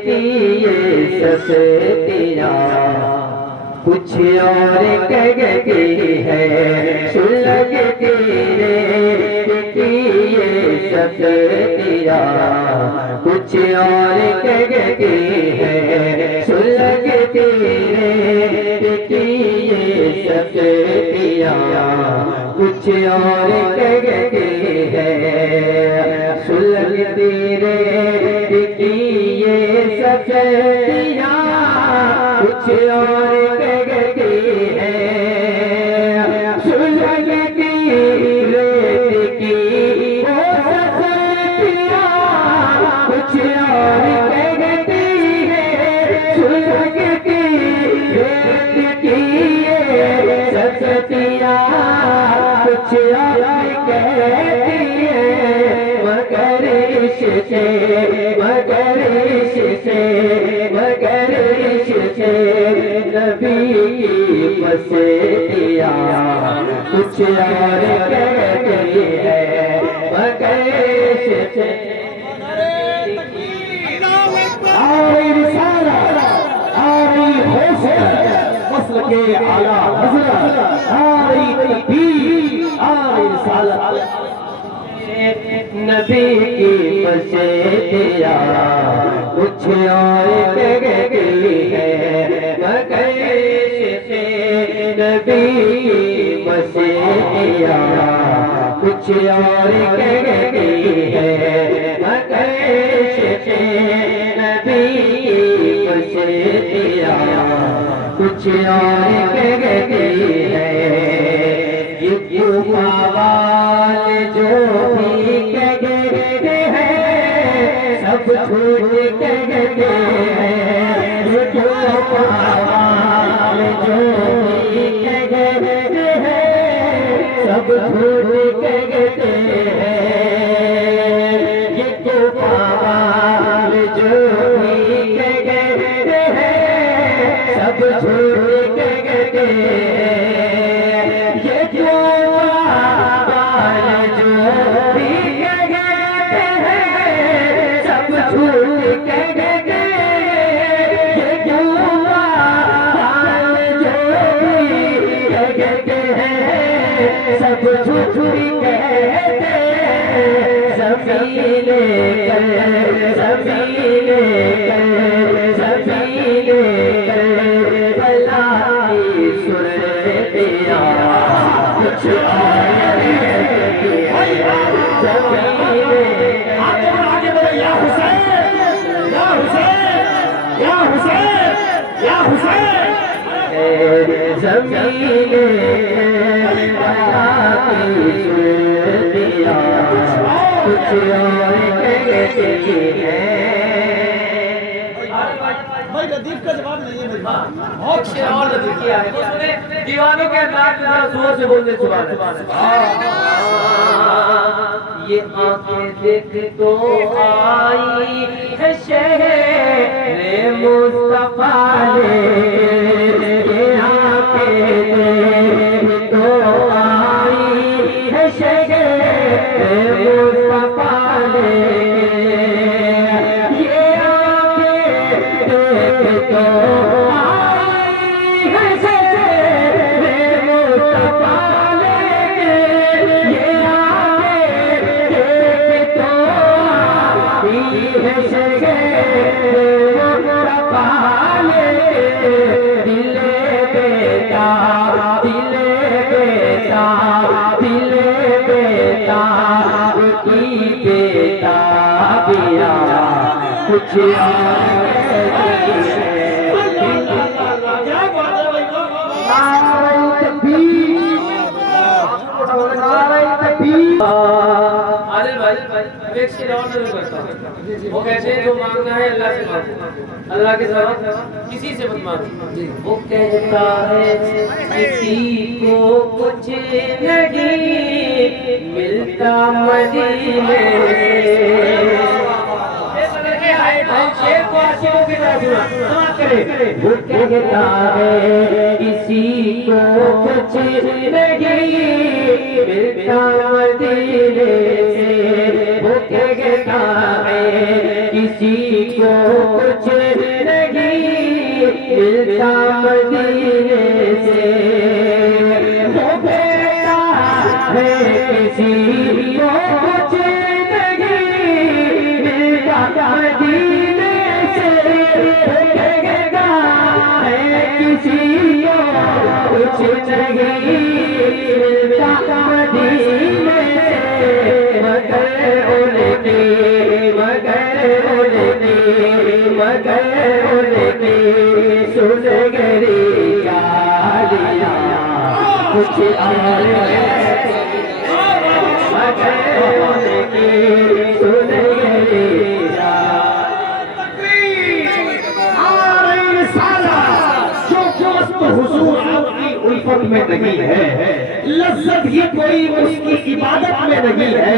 किए सस्तियाँ कुछ और कहती है सुलगती रेत किए सस्तियाँ कुछ और कहती है सुलगती रेत किए सस्तियाँ कुछ और कहती है सुलगती रेत किए सस्तियाँ कुछ और कहती है सुलगती रेत की सस्तियाँ कुछ और कहती है सुलगती रेत की सस्तियाँ कुछ और कहती है मगर इससे नबी की मसीहा कुछ और कहती है मगर इससे आई रिसालत आई हौसला मसल के आला हज़रत आई तकबीर आई रिसालत नबी की मसीहा कुछ और कहती है मगर से नबी की मसीहा कुछ और कहती है मगर से नबी की मसीहा कुछ और कहती है ये सवाल जो भी कहते हैं सब झूठ कहते हैं जो सवाल जो भी कहते हैं सब झूठ कहते हैं ये सवाल जो भी कहते हैं सब झूठ कहते हैं सब झूठी कहते ज़मीने भलाई सुरतियाँ कुछ और आगे बढ़ो या हुसैन या हुसैन या हुसैन या हुसैन ज़मीने कुछ और कहती है भाई लतीफ का जवाब नहीं है बहुत शेर और लतीफ किया है उसने दीवानों के नाम में जोर से बोलने सुभान ये आंखें देख तो आई है शहर मुस्तफा ने ये आंखें देख तो आई है शहर मुस्तफा ने ये आंखें देख तो कुछ वो कहते हैं जो मांगना है अल्लाह से मांगो अल्लाह के सिवा किसी से मत मांगो वो कहता है किसी को कुछ नहीं मिलता मदीने वो कहता है किसी को कुछ नहीं मिलता मदीने से वो कहता कहता है किसी को कुछ नहीं मिलता मदीने से, वो कहता है किसी को कुछ नहीं मिलता मदीने से, वो कहता है किसी को कुछ नहीं मिलता मदीने से, मगर उनके सुन गरी गालियाँ कुछ और मगर उनके सुन गरी हुजूर आपकी उल्फत में नहीं है, लज्जत ही कोई उसकी इबादत में नहीं है।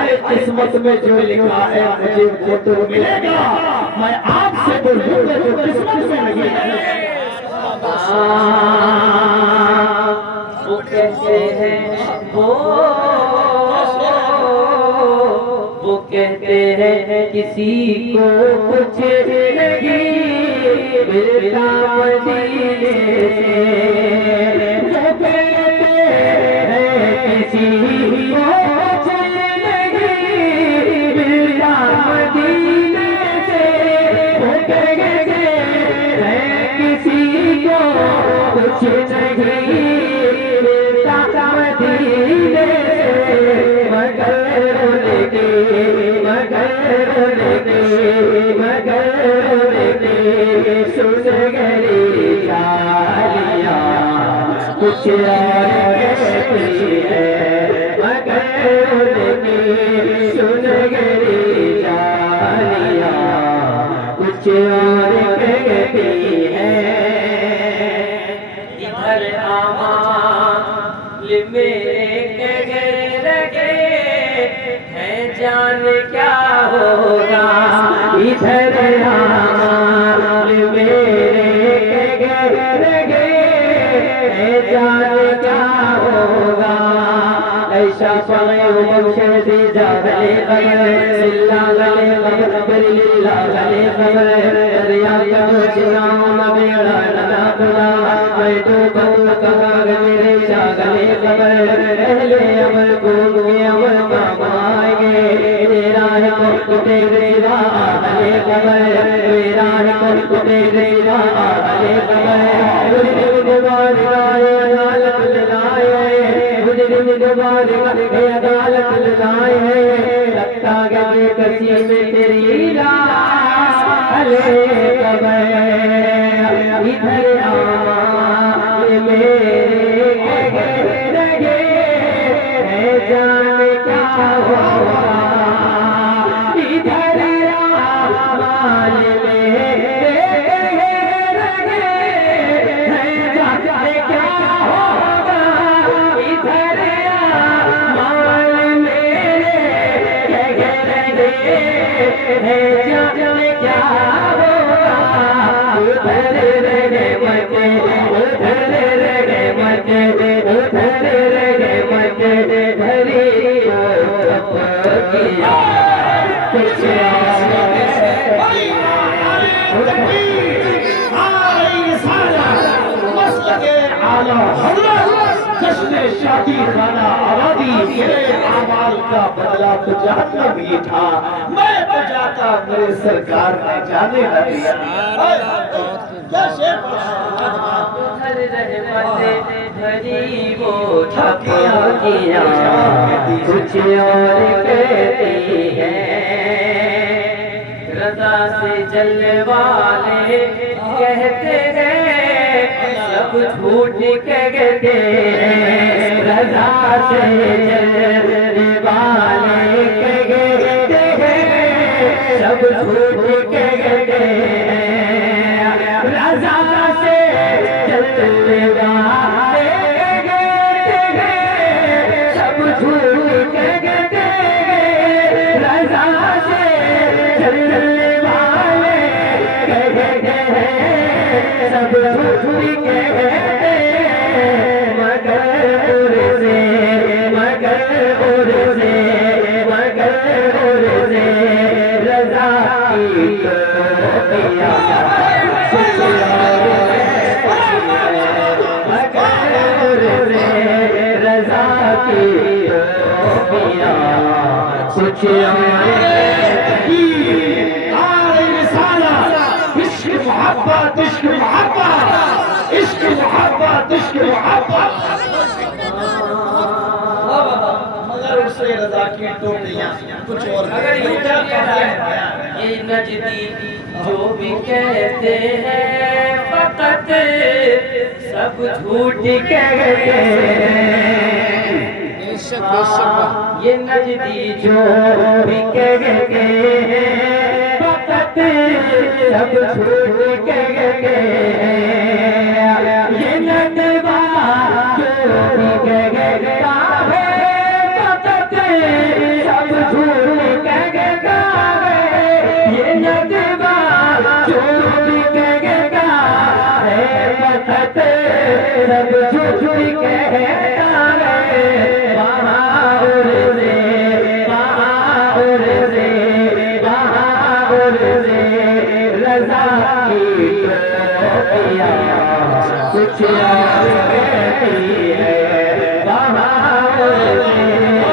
अरे किस्मत में जो लिखा है मुझे वो तो मिलेगा, मैं आपसे बोलूंगा जो किस्मत में नहीं है। वो कहते हैं वो कहते हैं किसी को कुछ नहीं मिलता मदीने से, वो कहते हैं किसी को कुछ नहीं मिलता मदीने से, वो कहते हैं किसी को कुछ नहीं मिलता मदीने से, मगर उनके सुन गरी गालियाँ कुछ और कहती है, मगर उनके सुन गरी गालियाँ कुछ और कहती है। इधर आमाल मेरे कह रहे हैं जान क्या होगा, इधर आमाल मेरे कह रहे हैं जान क्या होगा, ऐसा समय बख्शे दे जा गले खबर सिल्ला गले खबर बलिल्ला गले खबर दरिया का चिराम नबेड़ा नला खुदा मैं तो कबूल कहा मेरे शागले खबर पहले अमल को अमल काम आएंगे, तेरा है को तेरे गले खबर मेरा है को तेरे गले खबर दोबारा अदालत लगाए दोबारा अदालत लगाए लगता गए कसी में तेरी लाले कबर इधर आमाल मेरे कह रहे हैं जान क्या होगा, इधर आमाल मेरे कह रहे हैं जान क्या होगा, इधर आमाल मेरे कह रहे हैं जान क्या होगा, उधर रहे मचे उधर रहे मचे उधर रहे मचे धरी किया कुछ शादी खाना आबादी मेरे आमाल का बदला तो जहन्नम ही था, मैं तो जाता मेरे सरकार ने जाने न दिया। क्या शेर धरी वो ठकिया किया कुछ और कहती है, रजा से चलने वाले कहते हैं सब झूठ कहते हैं, रजा से चलने वाले कहते हैं सब झूठ कहते हैं, रजा से चलने वाले कहते हैं सब झूठ कहते हैं, रजा से चलने वाले कहते हैं सब झूठ कहते हैं, मगर उर्से टोपिया कुछ और मगर रे रजा की टोपिया कुछ इश्क मोहब्बत इश्क मोहब्बत इश्क मोहब्बत इश्क मोहब्बत मगर उससे रजा की टोपियां कुछ और अगर यूं कर दिया जाए ये नजदी जो भी कहते हैं फकत सब झूठ कहते हैं ये नजदी जो भी कहते हैं फकत सब झूठ कहते हैं ये नजदा जो भी कहता है फकत सब झूठ कहता है ये नजदा जो भी कहता है फकत सब झूठ कहता है रजा की टोपिया कुछ और कहती है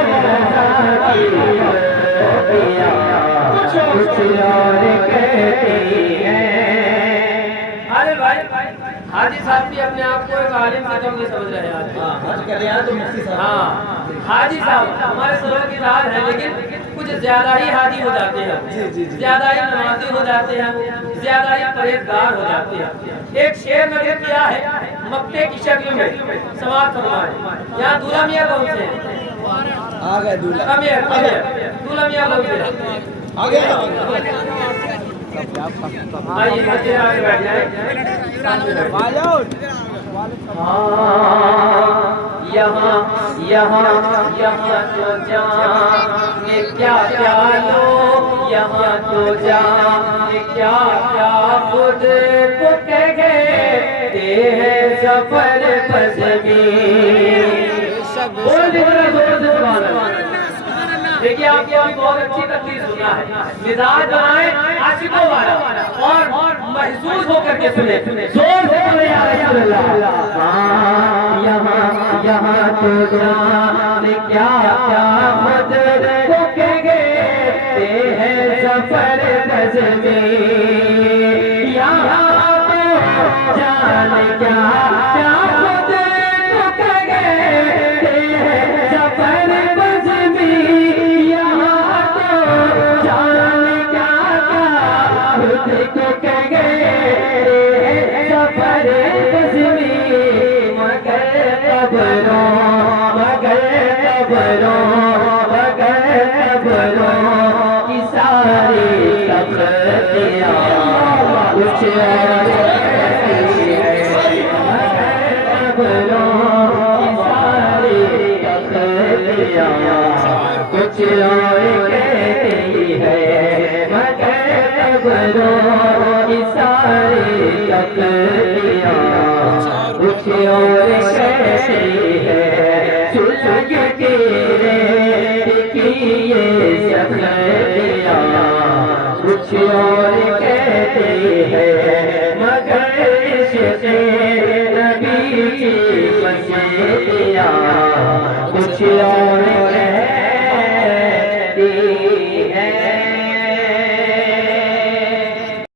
रजा की टोपिया कुछ और कहती है। अरे भाई हाजी साहब भी अपने आप को एक आलिम से कम नहीं समझ रहे हैं। हज कर लिया तो मुफ्ती साहब। हाँ हाजी साहब हमारे सरों की रात है लेकिन कुछ ज्यादा ही हाजी हो जाते हैं, ज्यादा ही नमाजी हो जाते हैं, ज्यादा ही परहेजगार हो जाते हैं। एक शेर मैंने किया है मक्के की शक्ल में समाज फरमाए। यहाँ दूल्हा मियाँ कौन से हैं? आ गए दूल्हा। दूल्हा मियाँ कौन से हैं? आ गया। आइए बच्चे आगे बैठ जाए। यहाँ यहाँ यहाँ तो जाने क्या क्या लो, यहाँ तो जाने क्या क्या खुद को कह गए हैं सफर बज़मी। देखिए आपको अभी बहुत अच्छी तकलीफ सुना है, मिजाज बनाए आशिकों वाला और महसूस होकर के सुने, जोर से बोले या रसूल अल्लाह। यहाँ यहाँ तो जाने क्या क्या खुद को कह गए हैं सफर बज़मी। यहाँ तो जाने क्या क्या खुद को कह गए हैं सफर बज़मी। तो कह गए सफर बज़मी मगर कब्रों की सारी कब्रियां कुछ और कहती है। कब्रों की सारी कब्रियां कुछ और कहती है मगर कब्रों की सारी कब्रियां कुछ और कहती